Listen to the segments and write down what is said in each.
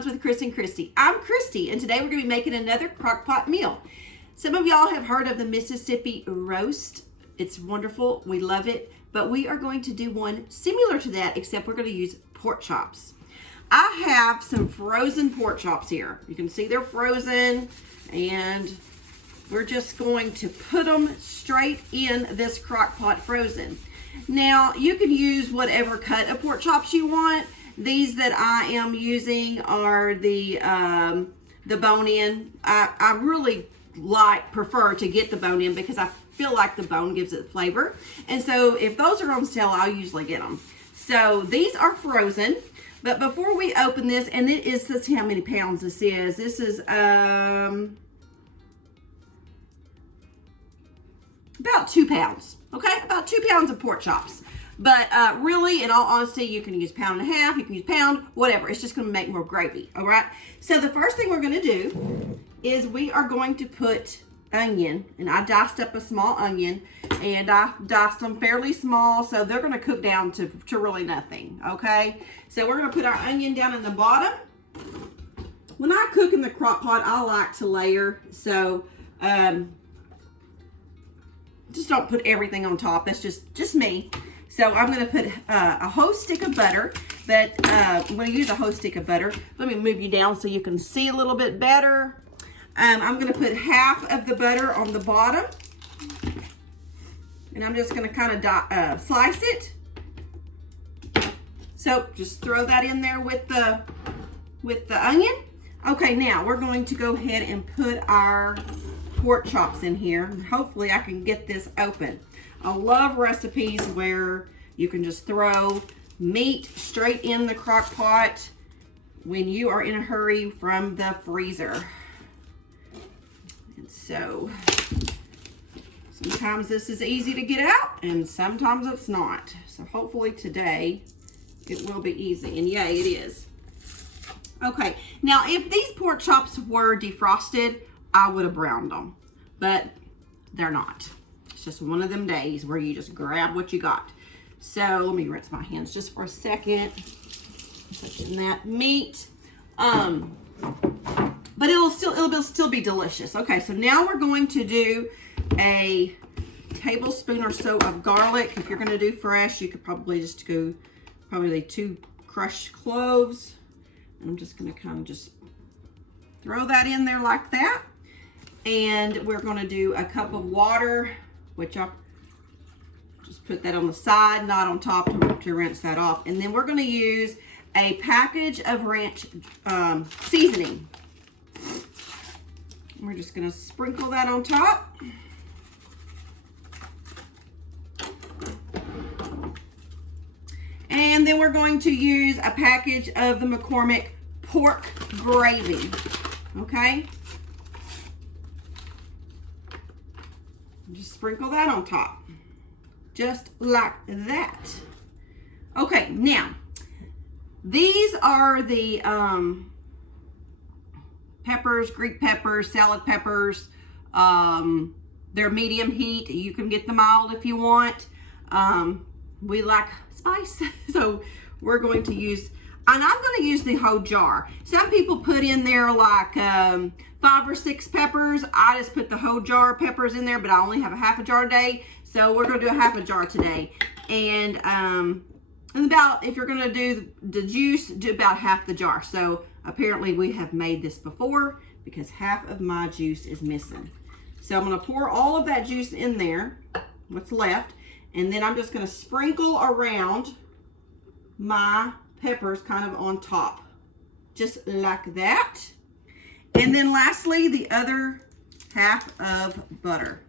Lunch with Chris and Christy. I'm Christy, and today we're going to be making another Crockpot meal. Some of y'all have heard of the Mississippi roast. It's wonderful. We love it. But we are going to do one similar to that, except we're going to use pork chops. I have some frozen pork chops here. You can see they're frozen, and we're just going to put them straight in this Crockpot frozen. Now, you can use whatever cut of pork chops you want. These that I am using are the bone-in. I really prefer to get the bone-in because I feel like the bone gives it flavor. And so if those are on sale, I'll usually get them. So these are frozen. But before we open this, and let's see how many pounds this is. This is about 2 pounds. Okay, about 2 pounds of pork chops. But really, in all honesty, you can use 1.5 pounds, you can use pound, whatever. It's just going to make more gravy, all right? So the first thing we're going to do is we are going to put onion, and I diced up a small onion, and I diced them fairly small, so they're going to cook down to really nothing, okay? So we're going to put our onion down in the bottom. When I cook in the crock pot, I like to layer, so just don't put everything on top. That's just me. So I'm going to put a whole stick of butter. But I'm going to use a whole stick of butter. Let me move you down so you can see a little bit better. I'm going to put half of the butter on the bottom. And I'm just going to kind of slice it. So just throw that in there with the onion. Okay, now we're going to go ahead and put our pork chops in here. Hopefully I can get this open. I love recipes where you can just throw meat straight in the crock pot when you are in a hurry from the freezer. And so sometimes this is easy to get out and sometimes it's not. So hopefully today it will be easy, and yeah, it is. Okay, now if these pork chops were defrosted, I would have browned them, but they're not. It's just one of them days where you just grab what you got. So let me rinse my hands just for a second. Touching that meat. But it'll still be delicious. Okay, so now we're going to do a tablespoon or so of garlic. If you're going to do fresh, you could probably just go probably 2 crushed cloves. And I'm just going to kind of just throw that in there like that. And we're going to do a cup of water, which I'll just put that on the side, not on top, to rinse that off. And then we're going to use a package of ranch seasoning. We're just going to sprinkle that on top. And then we're going to use a package of the McCormick pork gravy. Okay? Just sprinkle that on top. Just like that. Okay, now, these are the peppers, Greek peppers, salad peppers. They're medium heat. You can get them mild if you want. We like spice, so we're going to use, and I'm going to use the whole jar. Some people put in there like 5 or 6 peppers. I just put the whole jar of peppers in there, but I only have a half a jar a day, so we're going to do a half a jar today. And about, if you're going to do the juice, do about half the jar. So apparently we have made this before because half of my juice is missing. So I'm going to pour all of that juice in there, what's left. And then I'm just going to sprinkle around my peppers kind of on top. Just like that. And then lastly, the other half of butter.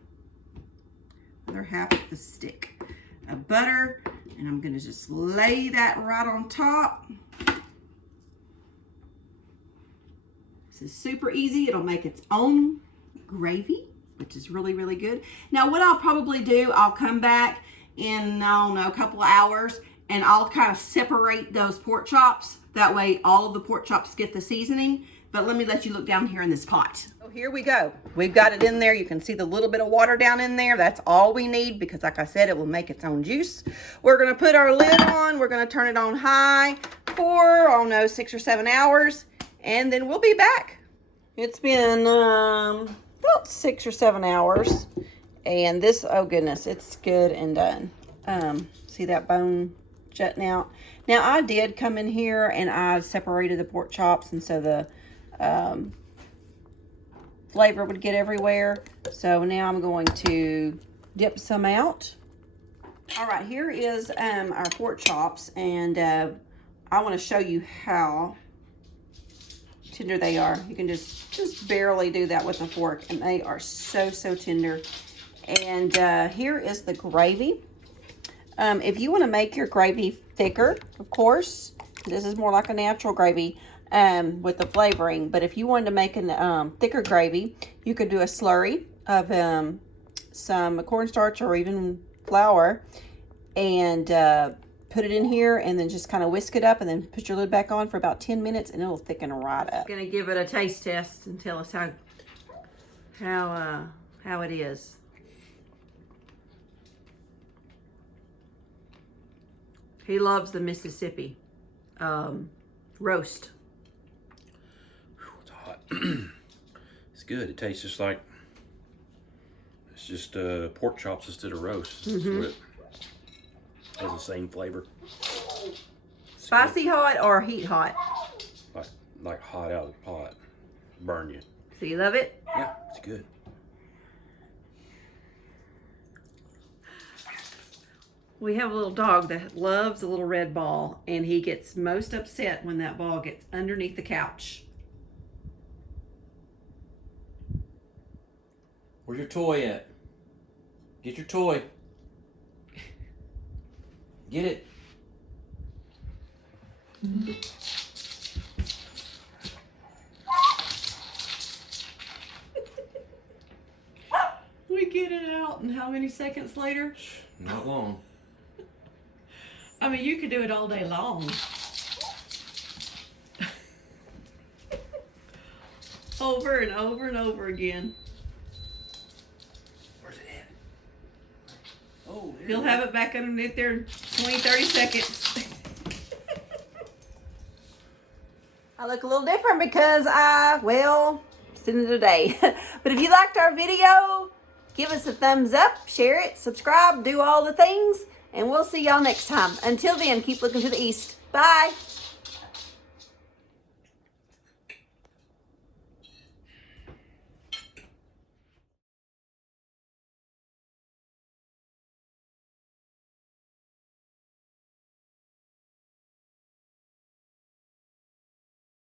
Other half of the stick of butter. And I'm going to just lay that right on top. This is super easy. It'll make its own gravy, which is really, really good. Now, what I'll probably do, I'll come back in, I don't know, a couple of hours, and I'll kind of separate those pork chops. That way, all of the pork chops get the seasoning. But let me let you look down here in this pot. So here we go. We've got it in there. You can see the little bit of water down in there. That's all we need because, like I said, it will make its own juice. We're going to put our lid on. We're going to turn it on high for, oh no, 6 or 7 hours. and then we'll be back. It's been about 6 or 7 hours, and this, oh goodness, it's good and done. See that bone jutting out? Now, I did come in here and I separated the pork chops, and so the flavor would get everywhere. So now I'm going to dip some out. All right, here is our pork chops, and I want to show you how tender they are. You can just barely do that with a fork, and they are so tender. And here is the gravy. If you want to make your gravy thicker, of course, this is more like a natural gravy with the flavoring. But if you wanted to make a thicker gravy, you could do a slurry of some cornstarch or even flour, and put it in here, and then just kind of whisk it up, and then put your lid back on for about 10 minutes, and it'll thicken right up. I'm gonna give it a taste test and tell us how it is. He loves the Mississippi roast. It's hot. It's good. It tastes just like, it's just pork chops instead of roast. Mm-hmm. It has the same flavor. Spicy hot or heat hot? Like hot out of the pot. Burn you. So you love it? Yeah, it's good. We have a little dog that loves a little red ball, and he gets most upset when that ball gets underneath the couch. Where's your toy at? Get your toy. Get it. We get it out, and how many seconds later? Not long. I mean, you could do it all day long. Over and over and over again. Where's it at? Oh, He'll have it back underneath there in 20, 30 seconds. I look a little different because it's in the day. But if you liked our video, give us a thumbs up, share it, subscribe, do all the things, and we'll see y'all next time. Until then, keep looking to the east. Bye.